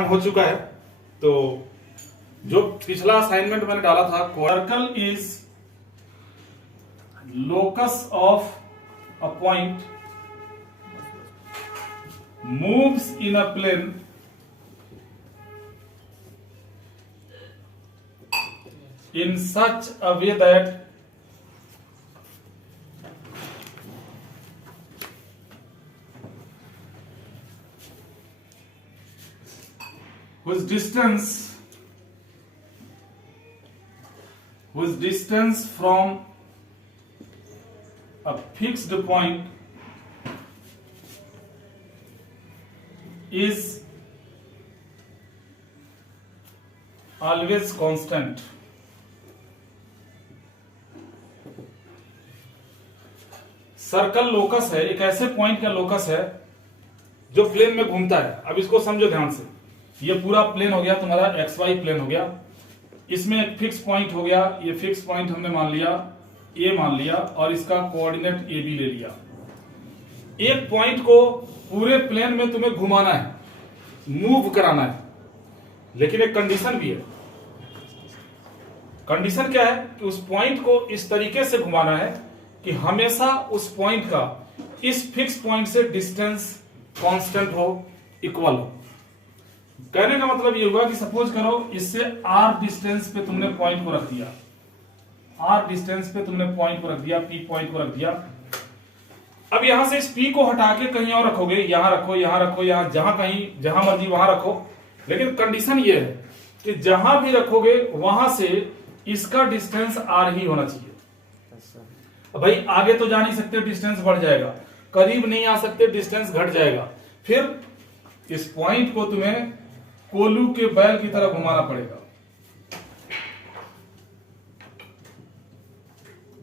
काम हो चुका है। तो जो पिछला असाइनमेंट मैंने डाला था, circle is locus of a point moves in a plane in such a way that whose distance from a fixed point is always constant। Circle locus है, एक ऐसे पॉइंट का लोकस है जो प्लेन में घूमता है। अब इसको समझो ध्यान से। ये पूरा प्लेन हो गया तुम्हारा, एक्स वाई प्लेन हो गया। इसमें एक फिक्स पॉइंट हो गया, ये फिक्स पॉइंट हमने मान लिया ए मान लिया, और इसका कोऑर्डिनेट ए बी ले लिया। एक पॉइंट को पूरे प्लेन में तुम्हें घुमाना है, मूव कराना है, लेकिन एक कंडीशन भी है। कंडीशन क्या है कि उस पॉइंट को इस तरीके से घुमाना है कि हमेशा उस पॉइंट का इस फिक्स पॉइंट से डिस्टेंस कांस्टेंट हो, इक्वल हो। कहने का मतलब ये होगा कि सपोज करो इससे आर डिस्टेंस पे तुमने पॉइंट को रख दिया, आर डिस्टेंस पे तुमने पॉइंट को रख दिया, पी पॉइंट को रख दिया। अब यहां से इस पी को हटा के कहीं और रखोगे, यहां रखो, यहां रखो, यहां जहां कहीं जहां मर्जी वहां रखो, लेकिन कंडीशन ये है कि जहां भी रखोगे वहां से इसका डिस्टेंस आर ही होना चाहिए। भाई आगे तो जा नहीं सकते, डिस्टेंस बढ़ जाएगा, करीब नहीं आ सकते, डिस्टेंस घट जाएगा। फिर इस पॉइंट को तुम्हें कोल्हू के बैल की तरह घुमाना पड़ेगा,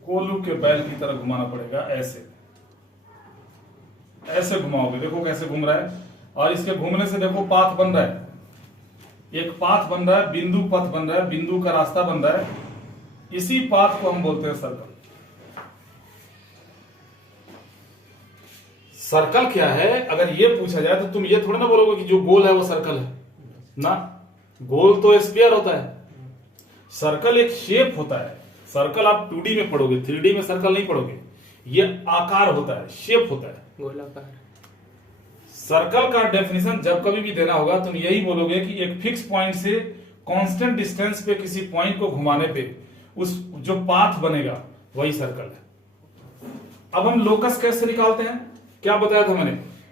कोल्हू के बैल की तरह घुमाना पड़ेगा। ऐसे ऐसे घुमाओगे, देखो कैसे घूम रहा है। और इसके घूमने से देखो पाथ बन रहा है, एक पाथ बन रहा है, बिंदु पथ बन रहा है, बिंदु का रास्ता बन रहा है। इसी पाथ को हम बोलते हैं सर्कल। सर्कल क्या है अगर ये पूछा जाए तो तुम ये थोड़ा ना बोलोगे कि जो गोल है वो सर्कल है ना। गोल तो स्फीयर होता है, सर्कल एक शेप होता है। सर्कल आप 2D में पढ़ोगे, 3D में सर्कल नहीं पढ़ोगे। ये आकार होता है, शेप होता है, गोलाकार। सर्कल का डेफिनेशन जब कभी भी देना होगा तुम यही बोलोगे कि एक फिक्स पॉइंट से कांस्टेंट डिस्टेंस पे किसी पॉइंट को घुमाने पे उस जो पाथ बनेगा वही सर्कल है। अब हम लोकस कैसे निकालते हैं? क्या बताया था मैंने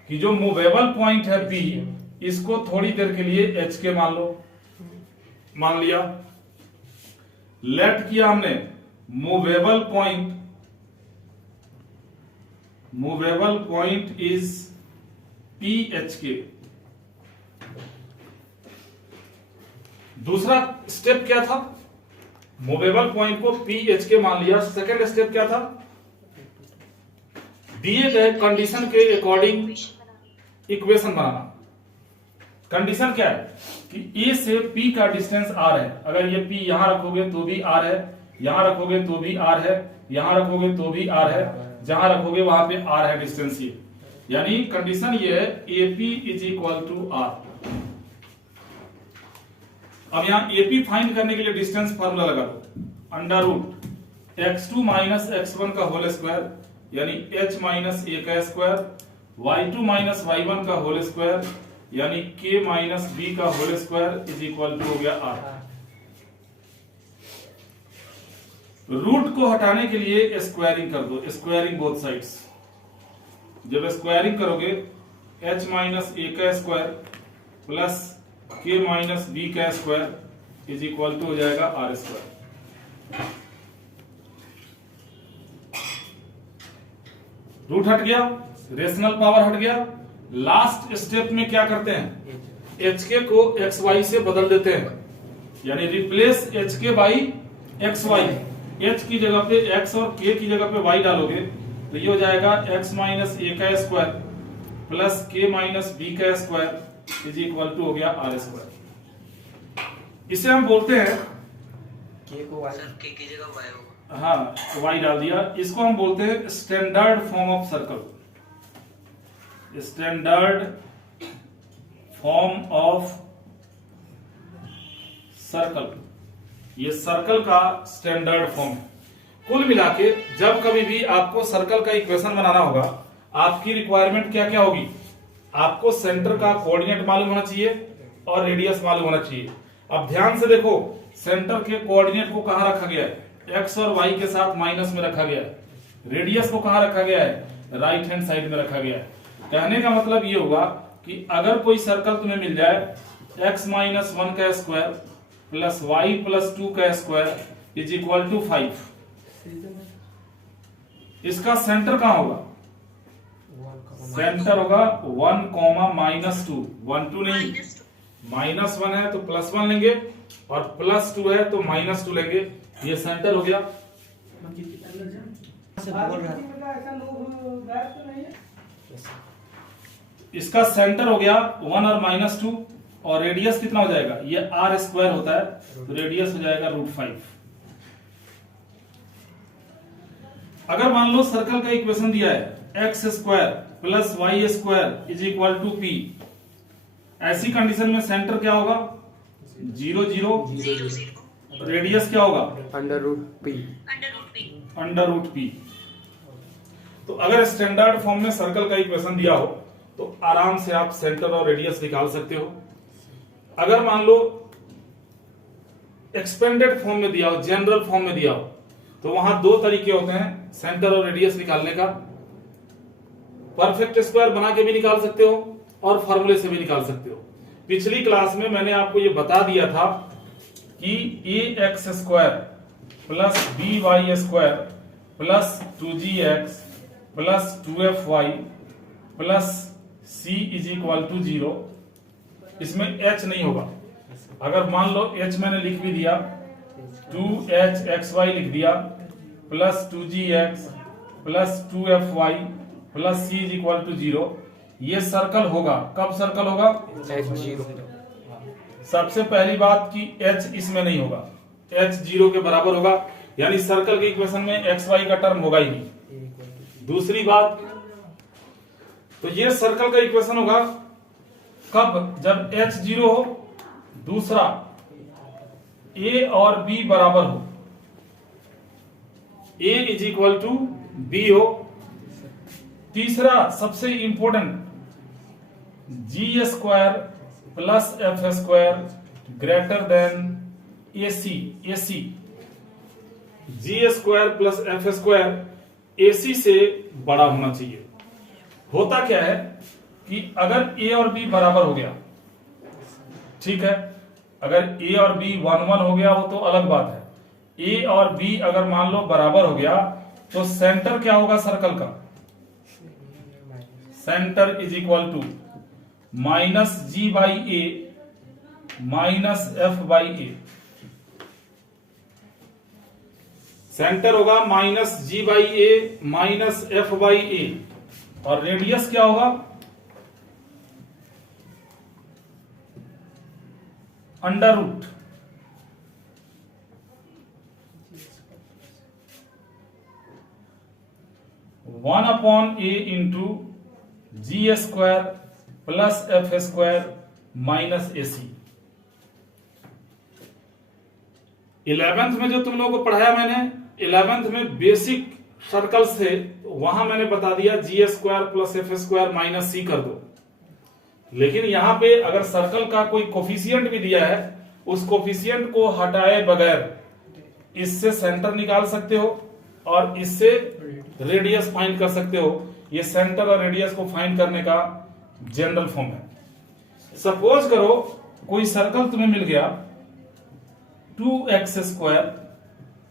कि जो मूवेबल पॉइंट है P, इसको थोड़ी देर के लिए एच के मान लो, मान लिया। लेट किया हमने movable point is P H के। दूसरा स्टेप क्या था? मूवेबल पॉइंट को पी एच के मान लिया। सेकेंड स्टेप क्या था? दिए गए कंडीशन के अकॉर्डिंग इक्वेशन बनाना। कंडीशन क्या है कि ए से पी का डिस्टेंस आर है। अगर ये पी यहां रखोगे तो भी आर है, यहां रखोगे तो भी आर है, यहां रखोगे तो भी आर है, जहां रखोगे वहां पे आर है डिस्टेंस ये। यानी कंडीशन ये है AP is equal to R. अब यहां एपी फाइंड करने के लिए डिस्टेंस फार्मूला लगा दो, under root x2 minus x1 का होल स्क्वायर यानी h माइनस a का स्क्वायर, y2 माइनस y1 का होल स्क्वायर यानी k माइनस b का whole square is equal to हो गया r। रूट को हटाने के लिए स्क्वायरिंग कर दो, स्क्वायरिंग बोथ साइड्स। जब स्क्वायरिंग करोगे h माइनस a का square plus k minus b का स्क्वायर इज इक्वल टू हो जाएगा r स्क्वायर। रूट हट गया, रेशनल पावर हट गया। लास्ट स्टेप में क्या करते हैं? hk को xy से बदल देते हैं, यानी replace hk by xy। h की जगह पे x और k की जगह पे y डालोगे तो ये हो जाएगा x माइनस a का square plus k minus b का स्क्वायर इज इक्वल टू हो गया r स्क्वायर। इसे हम बोलते हैं k को y, k की जगह y होगा। हाँ y डाल दिया। इसको हम बोलते हैं standard form of circle, standard form of circle, ये सर्कल का स्टैंडर्ड फॉर्म है। कुल मिला के जब कभी भी आपको सर्कल का इक्वेशन बनाना होगा, आपकी रिक्वायरमेंट क्या क्या होगी? आपको सेंटर का कोऑर्डिनेट मालूम होना चाहिए और रेडियस मालूम होना चाहिए। अब ध्यान से देखो, सेंटर के कोऑर्डिनेट को कहां रखा गया है? एक्स और वाई के साथ माइनस में रखा गया है। रेडियस को कहां रखा गया है? राइट हैंड साइड में रखा गया है। कहने का मतलब ये होगा कि अगर कोई सर्कल तुम्हें मिल जाए x माइनस 1 का स्क्वायर प्लस y प्लस 2 का स्क्वायर इज इक्वल टू 5, इसका सेंटर कहां होगा? सेंटर होगा 1 कॉमा माइनस 2, 1 2 नहीं, माइनस 1 है तो प्लस 1 लेंगे और प्लस 2 है तो माइनस 2 लेंगे, ये सेंटर हो गया। इसका सेंटर हो गया 1 और माइनस 2, और रेडियस कितना हो जाएगा? ये r स्क्वायर होता है तो रेडियस हो जाएगा √5। अगर मान लो सर्कल का इक्वेशन दिया है x square plus Y square is equal to p, ऐसी कंडीशन में सेंटर क्या होगा? 0 0, रेडियस क्या होगा? √p। तो अगर स्टैंडर्ड फॉर्म में सर्कल का इक्वेशन दिया हो तो आराम से आप सेंटर और रेडियस निकाल सकते हो। अगर मान लो एक्सपेंडेड फॉर्म में दिया हो, जनरल फॉर्म में दिया हो, तो वहां दो तरीके होते हैं सेंटर और रेडियस निकालने का। परफेक्ट स्क्वायर बना के भी निकाल सकते हो और फॉर्मूले से भी निकाल सकते हो। पिछली क्लास में मैंने आपको ये बता दिया था कि ax square plus by square plus 2gx plus 2fy plus c is equal to 0, इसमें h नहीं होगा। अगर मान लो h मैंने लिख भी दिया, 2hxy लिख दिया plus 2gx plus 2fy plus c is equal to 0, ये सर्कल होगा। कब सर्कल होगा? h0। सबसे पहली बात कि h इसमें नहीं होगा, h 0 के बराबर होगा, यानी सर्कल के इक्वेशन में x y का टर्म होगा ही नहीं। दूसरी बात, तो ये सर्कल का इक्वेशन होगा कब? जब h 0 हो। दूसरा, a और b बराबर हो, a is equal to b हो। तीसरा सबसे important, g square plus f square greater than ac, g square plus f square ac से बड़ा होना चाहिए। होता क्या है कि अगर a और b बराबर हो गया, ठीक है, अगर a और b 1 1 हो गया वो तो अलग बात है। a और b अगर मान लो बराबर हो गया तो सेंटर क्या होगा सर्कल का? Centre is equal to minus g by a minus f by a। Centre होगा minus g by a minus f by a, और रेडियस क्या होगा? Under root one upon a into G square plus F square minus AC। 11th में जो तुम लोगों को पढ़ाया मैंने, 11th में बेसिक सर्कल से, वहां मैंने बता दिया G square plus F square minus C कर दो। लेकिन यहां पे अगर सर्कल का कोई कोफिशिएंट भी दिया है, उस कोफिशिएंट को हटाए बगैर इससे सेंटर निकाल सकते हो और इससे रेडियस फाइंड कर सकते हो। ये सेंटर और रेडियस को फाइंड करने का जनरल फॉर्म है। सपोज करो कोई सर्कल तुम्हें मिल गया 2x square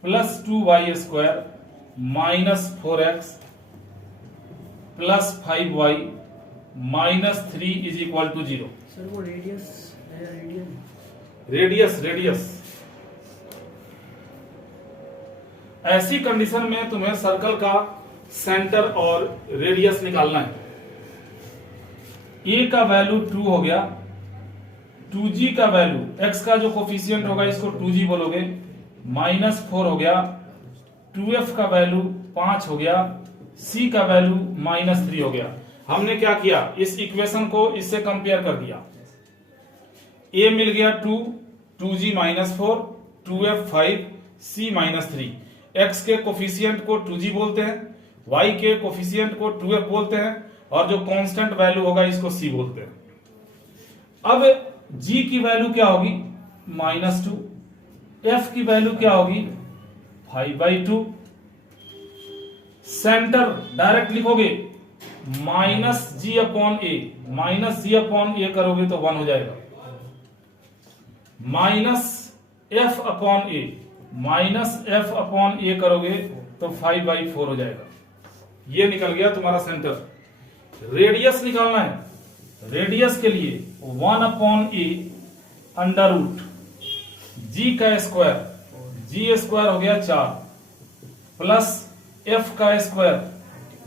plus 2y square minus 4x plus 5y minus 3 is equal to 0। Sir वो रेडियस रेडियस ऐसी कंडीशन में तुम्हें सर्कल का सेंटर और रेडियस निकालना है। a का वैल्यू 2 हो गया, 2g का वैल्यू, x का जो कोफिशिएंट होगा इसको 2g बोलोगे, माइनस 4 हो गया, 2f का वैल्यू 5 हो गया, c का वैल्यू माइनस 3 हो गया। हमने क्या किया, इस इक्वेशन को इससे कंपेयर कर दिया। a मिल गया 2, 2g minus 4, 2f 5, c minus 3। x के कोफिशियंट को 2g बोलते हैं, y के कोफिशियंट को 2f बोलते हैं, और जो कांस्टेंट वैल्यू होगा इसको c बोलते हैं। अब g की वैल्यू क्या होगी? -2। f की वैल्यू क्या होगी? 5/2। सेंटर डायरेक्ट लिखोगे -g/a, -g/a करोगे तो 1 हो जाएगा, -f/a करोगे तो 5/4 हो जाएगा। ये निकल गया तुम्हारा सेंटर। रेडियस निकालना है, रेडियस के लिए 1/a अंडर रूट g का स्क्वायर, g² हो गया 4, प्लस f का स्क्वायर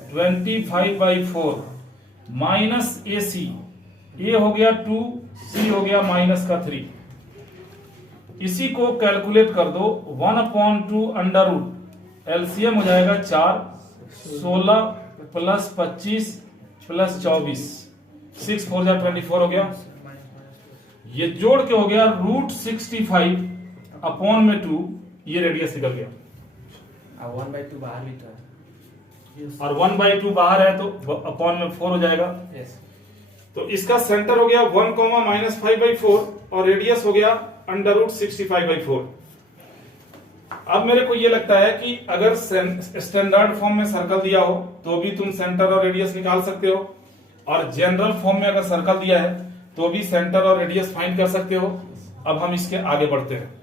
25/4 माइनस AC, a हो गया 2, c हो गया -3। इसी को कैलकुलेट कर दो, 1/2 अंडर रूट एलसीएम हो जाएगा 4, 16 प्लस 25 प्लस 24, 6 4 जा 24 हो गया। ये जोड़ के हो गया √65/2, ये रेडियस निकल गया। 1/2 बाहर भी तो है। और 1/2 बाहर है तो अपॉन में 4 हो जाएगा। तो इसका सेंटर हो गया 1, -5/4 और रेडियस हो गया √65/4। अब मेरे को ये लगता है कि अगर स्टैंडर्ड फॉर्म में सर्कल दिया हो तो भी तुम सेंटर और रेडियस निकाल सकते हो, और जनरल फॉर्म में अगर सर्कल दिया है तो भी सेंटर और रेडियस फाइंड कर सकते हो। अब हम इसके आगे बढ़ते हैं।